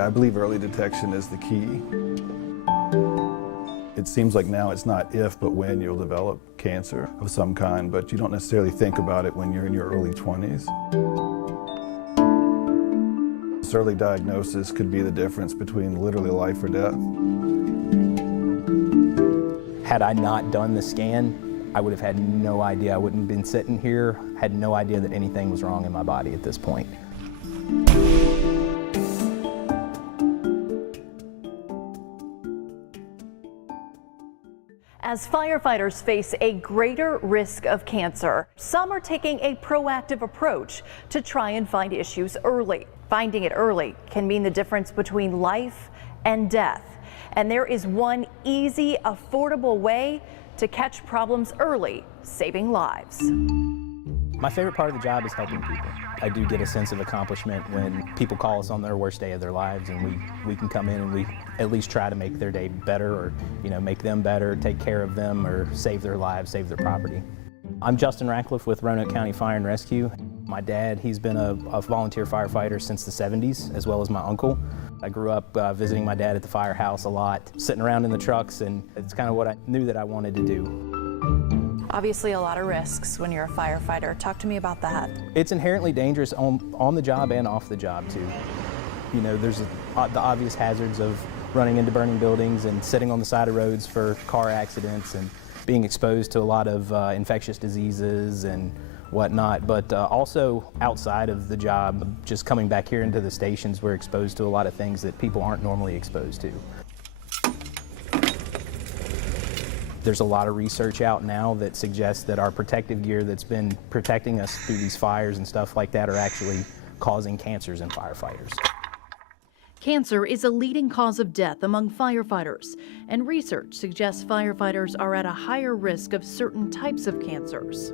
I believe early detection is the key. It seems like now it's not if, but when you'll develop cancer of some kind, but you don't necessarily think about it when you're in your early 20s. This early diagnosis could be the difference between literally life or death. Had I not done the scan, I would have had no idea. I wouldn't have been sitting here, had no idea that anything was wrong in my body at this point. As firefighters face a greater risk of cancer, some are taking a proactive approach to try and find issues early. Finding it early can mean the difference between life and death. And there is one easy, affordable way to catch problems early, saving lives. My favorite part of the job is helping people. I do get a sense of accomplishment when people call us on their worst day of their lives, and we can come in and we at least try to make their day better, or make them better, take care of them, or save their lives, save their property. I'm Justin Ratcliffe with Roanoke County Fire and Rescue. My dad, he's been a volunteer firefighter since the 70s, as well as my uncle. I grew up visiting my dad at the firehouse a lot, sitting around in the trucks, and it's kind of what I knew that I wanted to do. Obviously a lot of risks when you're a firefighter. Talk to me about that. It's inherently dangerous on the job and off the job too. There's the obvious hazards of running into burning buildings and sitting on the side of roads for car accidents and being exposed to a lot of infectious diseases and whatnot, but also outside of the job, just coming back here into the stations, we're exposed to a lot of things that people aren't normally exposed to. There's a lot of research out now that suggests that our protective gear that's been protecting us through these fires and stuff like that are actually causing cancers in firefighters. Cancer is a leading cause of death among firefighters, and research suggests firefighters are at a higher risk of certain types of cancers.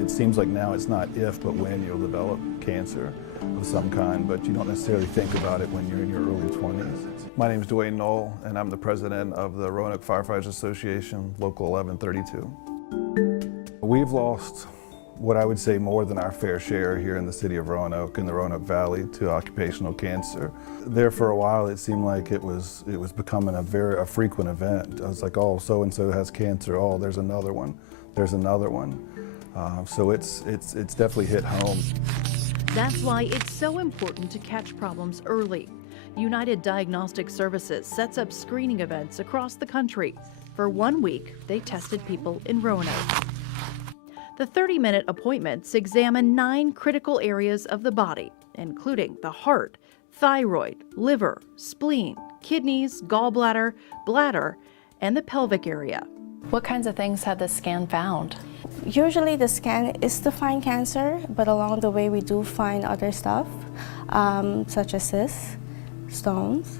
It seems like now it's not if, but when you'll develop cancer of some kind, but you don't necessarily think about it when you're in your early 20s. My name is Dwayne Knoll, and I'm the president of the Roanoke Firefighters Association, Local 1132. We've lost what I would say more than our fair share here in the city of Roanoke, in the Roanoke Valley, to occupational cancer. There for a while it seemed like it was becoming a frequent event. I was like, oh, so-and-so has cancer, oh, there's another one, there's another one. So it's definitely hit home. That's why it's so important to catch problems early. United Diagnostic Services sets up screening events across the country. For 1 week, they tested people in Roanoke. The 30-minute appointments examine 9 critical areas of the body, including the heart, thyroid, liver, spleen, kidneys, gallbladder, bladder, and the pelvic area. What kinds of things have the scan found? Usually the scan is to find cancer, but along the way we do find other stuff, such as cysts, stones.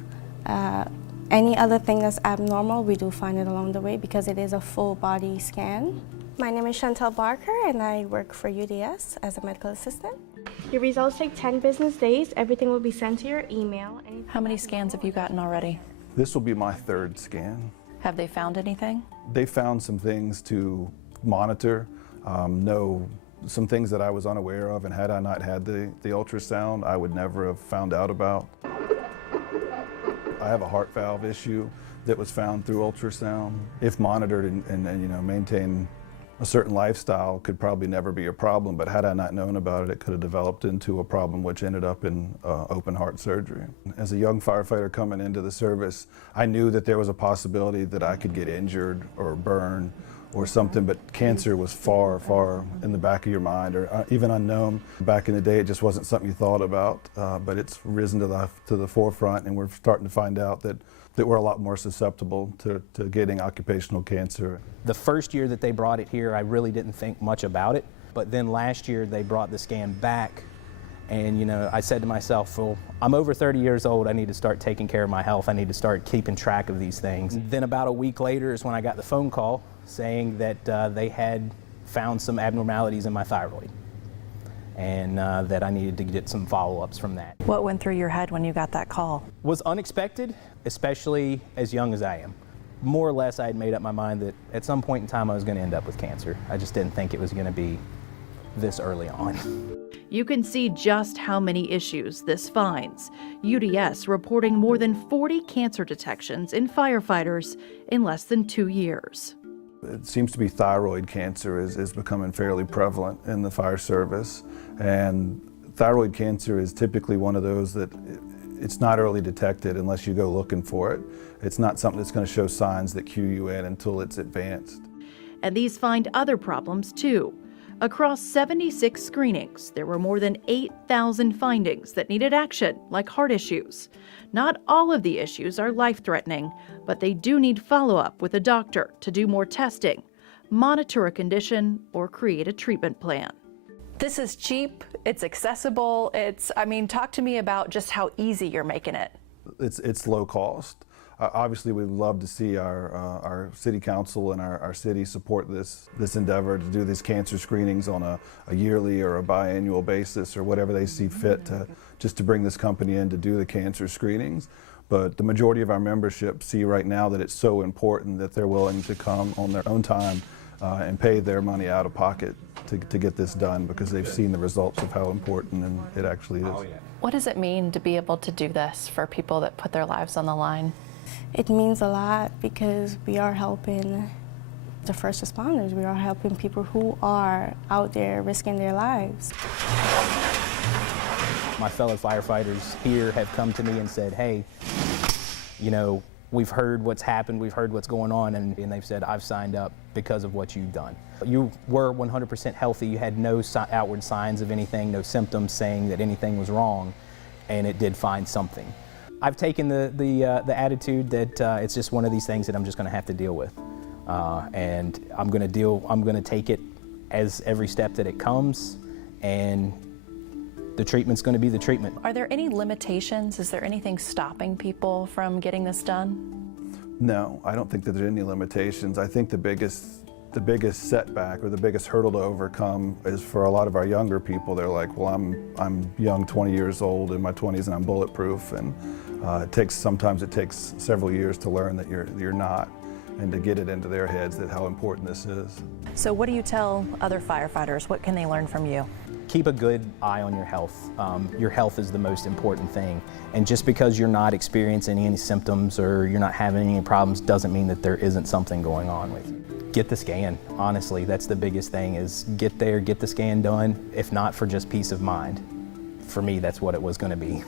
Any other thing that's abnormal, we do find it along the way because it is a full body scan. My name is Chantel Barker and I work for UDS as a medical assistant. Your results take 10 business days. Everything will be sent to your email. How many scans have you gotten already? This will be my 3rd scan. Have they found anything? They found some things to monitor, some things that I was unaware of, and had I not had the ultrasound, I would never have found out about. I have a heart valve issue that was found through ultrasound. If monitored and maintained a certain lifestyle, could probably never be a problem, but had I not known about it, it could have developed into a problem which ended up in open heart surgery. As a young firefighter coming into the service, I knew that there was a possibility that I could get injured or burn or something, but cancer was far, far in the back of your mind, or even unknown. Back in the day, it just wasn't something you thought about, but it's risen to the forefront, and we're starting to find out that we're a lot more susceptible to getting occupational cancer. The first year that they brought it here, I really didn't think much about it, but then last year they brought the scan back, and I said to myself, well, I'm over 30 years old, I need to start taking care of my health, I need to start keeping track of these things. And then about a week later is when I got the phone call saying that they had found some abnormalities in my thyroid, and that I needed to get some follow-ups from that. What went through your head when you got that call? Was unexpected, especially as young as I am. More or less I had made up my mind that at some point in time I was going to end up with cancer. I just didn't think it was going to be this early on. You can see just how many issues this finds. UDS reporting more than 40 cancer detections in firefighters in less than 2 years. It seems to be thyroid cancer is becoming fairly prevalent in the fire service, and thyroid cancer is typically one of those that it's not early detected unless you go looking for it. It's not something that's going to show signs that cue you in until it's advanced. And these find other problems too. Across 76 screenings, there were more than 8,000 findings that needed action, like heart issues. Not all of the issues are life-threatening, but they do need follow-up with a doctor to do more testing, monitor a condition, or create a treatment plan. This is cheap, it's accessible, talk to me about just how easy you're making it. It's low cost. Obviously, we'd love to see our city council and our city support this endeavor to do these cancer screenings on a yearly or a biannual basis or whatever they see fit just to bring this company in to do the cancer screenings. But the majority of our membership see right now that it's so important that they're willing to come on their own time and pay their money out of pocket to get this done because they've seen the results of how important it actually is. What does it mean to be able to do this for people that put their lives on the line? It means a lot because we are helping the first responders. We are helping people who are out there risking their lives. My fellow firefighters here have come to me and said, hey, we've heard what's happened, we've heard what's going on, and they've said, I've signed up because of what you've done. You were 100% healthy, you had no outward signs of anything, no symptoms saying that anything was wrong, and it did find something. I've taken the attitude that it's just one of these things that I'm just going to have to deal with, and I'm going to take it as every step that it comes, and the treatment's going to be the treatment. Are there any limitations? Is there anything stopping people from getting this done? No, I don't think that there are any limitations. I think the biggest setback or the biggest hurdle to overcome is for a lot of our younger people. They're like, well, I'm young, 20 years old, in my 20s, and I'm bulletproof, and sometimes it takes several years to learn that you're not, and to get it into their heads that how important this is. So what do you tell other firefighters? What can they learn from you? Keep a good eye on your health. Your health is the most important thing. And just because you're not experiencing any symptoms or you're not having any problems doesn't mean that there isn't something going on with you. Get the scan, honestly. That's the biggest thing, is get there, get the scan done, if not for just peace of mind. For me, that's what it was going to be.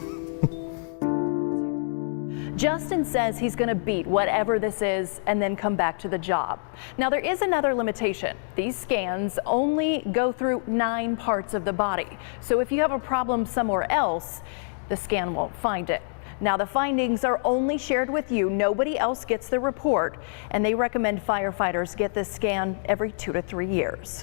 Justin says he's going to beat whatever this is and then come back to the job. Now, there is another limitation. These scans only go through 9 parts of the body. So if you have a problem somewhere else, the scan won't find it. Now, the findings are only shared with you. Nobody else gets the report, and they recommend firefighters get this scan every 2 to 3 years.